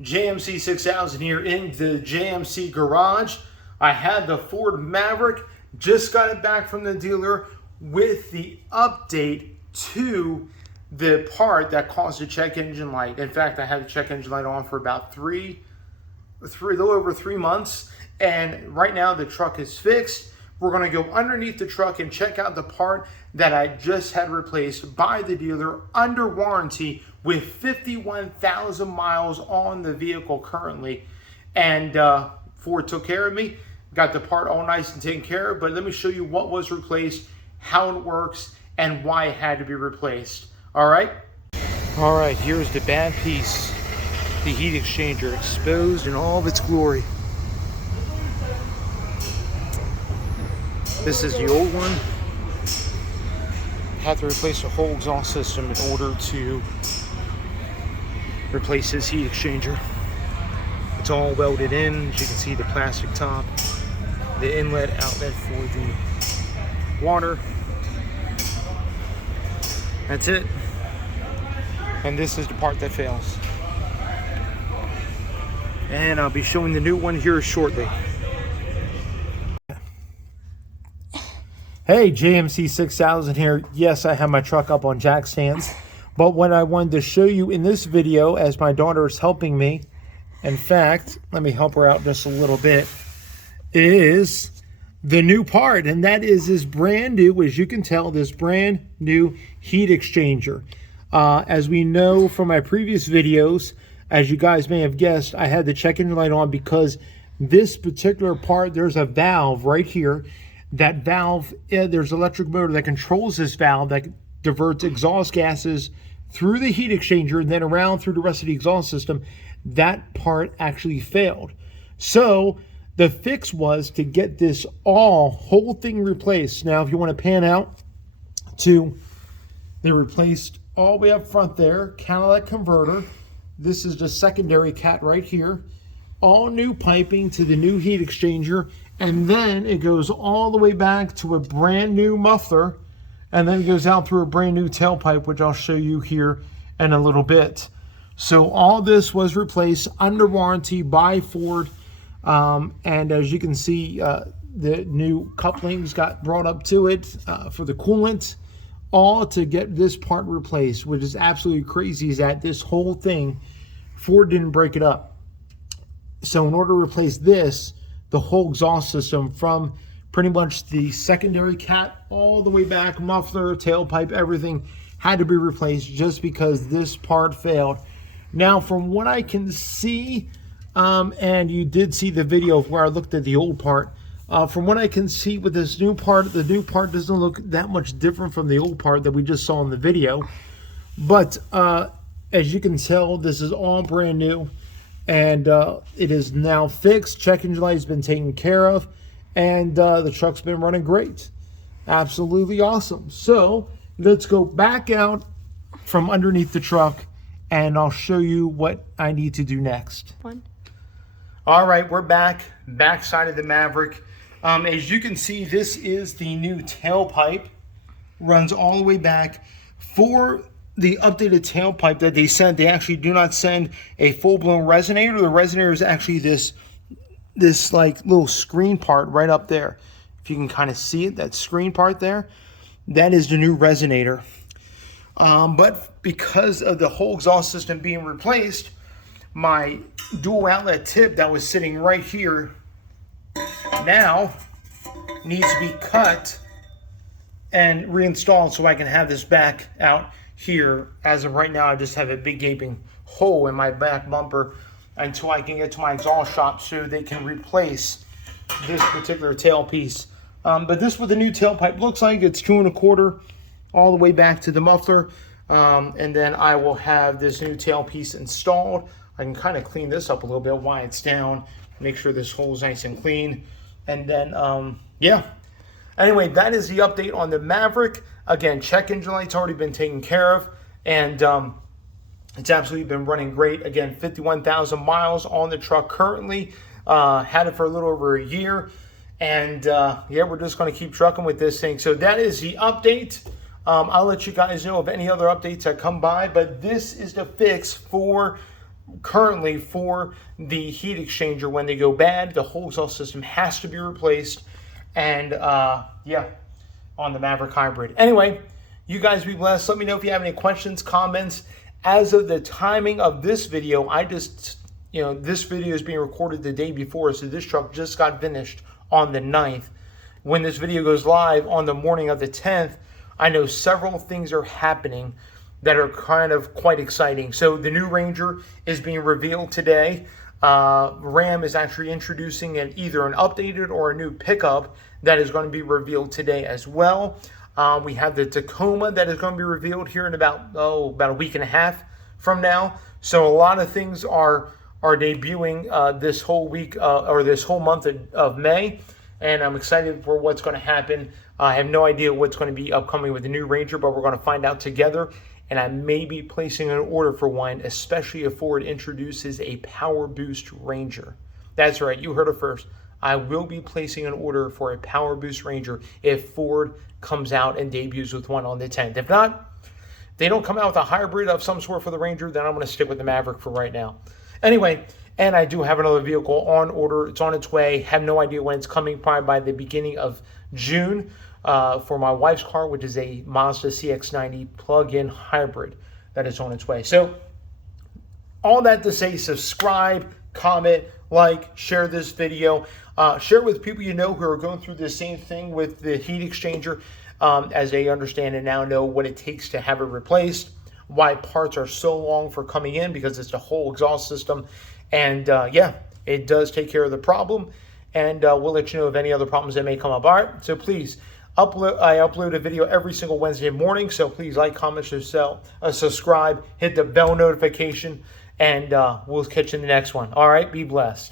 JMC 6000 here in the JMC garage. I had the Ford Maverick, just got it back from the dealer with the update to the part that caused the check engine light. In fact, I had the check engine light on for about a little over 3 months, and right now the truck is fixed. We're going to go underneath the truck and check out the part that I just had replaced by the dealer under warranty with 51,000 miles on the vehicle currently. And Ford took care of me, got the part all nice and taken care of. But let me show you what was replaced, how it works, and why it had to be replaced. All right? All right, here's the bad piece. The heat exchanger exposed in all of its glory. This is the old one. Had to replace the whole exhaust system in order to replace this heat exchanger. It's all welded in. As you can see, the plastic top, the inlet outlet for the water. That's it. And this is the part that fails. And I'll be showing the new one here shortly. Hey, JMC 6000 here. Yes, I have my truck up on jack stands, but what I wanted to show you in this video, as my daughter is helping me, in fact, let me help her out just a little bit, is the new part, and that is this brand new, as you can tell, this brand new heat exchanger. As we know from my previous videos, as you guys may have guessed, I had the check engine light on because this particular part, there's a valve right here. That valve, there's an electric motor that controls this valve that diverts exhaust gases through the heat exchanger and then around through the rest of the exhaust system. That part actually failed. So the fix was to get this whole thing replaced. Now, if you want to pan out to, they replaced all the way up front there, catalytic converter. This is the secondary cat right here. All new piping to the new heat exchanger, and then it goes all the way back to a brand new muffler, and then it goes out through a brand new tailpipe, which I'll show you here in a little bit. So all this was replaced under warranty by Ford, and as you can see, the new couplings got brought up to it for the coolant, all to get this part replaced. Which is absolutely crazy is that this whole thing, Ford didn't break it up. So in order to replace this, the whole exhaust system from pretty much the secondary cat all the way back, muffler, tailpipe, everything had to be replaced just because this part failed. Now, from what I can see, and you did see the video of where I looked at the old part, from what I can see with this new part, the new part doesn't look that much different from the old part that we just saw in the video. But as you can tell, this is all brand new. And it is now fixed. Check engine light has been taken care of, and the truck's been running great. Absolutely awesome. So let's go back out from underneath the truck, and I'll show you what I need to do next. All right, we're backside of the Maverick. As you can see, this is the new tailpipe. Runs all the way back. For the updated tailpipe that they sent, they actually do not send a full-blown resonator. The resonator is actually this like little screen part right up there. If you can kind of see it, that screen part there, that is the new resonator. But because of the whole exhaust system being replaced, my dual outlet tip that was sitting right here now needs to be cut and reinstalled so I can have this back out here. As of right now, I just have a big gaping hole in my back bumper until I can get to my exhaust shop so they can replace this particular tailpiece. But this is what the new tailpipe looks like. It's 2 1/4 all the way back to the muffler. And then I will have this new tailpiece installed. I can kind of clean this up a little bit while it's down, make sure this hole is nice and clean. And then, yeah. Anyway, that is the update on the Maverick. Again, check engine light's already been taken care of, and it's absolutely been running great. Again, 51,000 miles on the truck currently. Had it for a little over a year, and yeah, we're just going to keep trucking with this thing. So that is the update. I'll let you guys know of any other updates that come by, but this is the fix for currently for the heat exchanger, when they go bad, the whole exhaust system has to be replaced. And yeah, on the Maverick Hybrid. Anyway, you guys be blessed. Let me know if you have any questions, comments. As of the timing of this video, this video is being recorded the day before, so this truck just got finished on the 9th. When this video goes live on the morning of the 10th, I know several things are happening that are kind of quite exciting. So the new Ranger is being revealed today. Ram is actually introducing either an updated or a new pickup that is going to be revealed today as well. We have the Tacoma that is going to be revealed here in about a week and a half from now. So a lot of things are debuting this whole week or this whole month of May, and I'm excited for what's going to happen. I have no idea what's going to be upcoming with the new Ranger, but we're going to find out together. And I may be placing an order for one, especially if Ford introduces a Power Boost Ranger. That's right, you heard it first. I will be placing an order for a Power Boost Ranger if Ford comes out and debuts with one on the 10th. If not, they don't come out with a hybrid of some sort for the Ranger, then I'm going to stick with the Maverick for right now. Anyway, and I do have another vehicle on order. It's on its way. Have no idea when it's coming, probably by the beginning of June. For my wife's car, which is a Mazda CX-90 plug-in hybrid that is on its way. So all that to say, subscribe, comment, like, share this video. Share it with people you know who are going through the same thing with the heat exchanger, as they understand and now know what it takes to have it replaced, why parts are so long for coming in, because it's the whole exhaust system. And yeah, it does take care of the problem. And we'll let you know of any other problems that may come up. All right, so please, I upload a video every single Wednesday morning, so please like, comment, subscribe, hit the bell notification, and we'll catch you in the next one. All right, be blessed.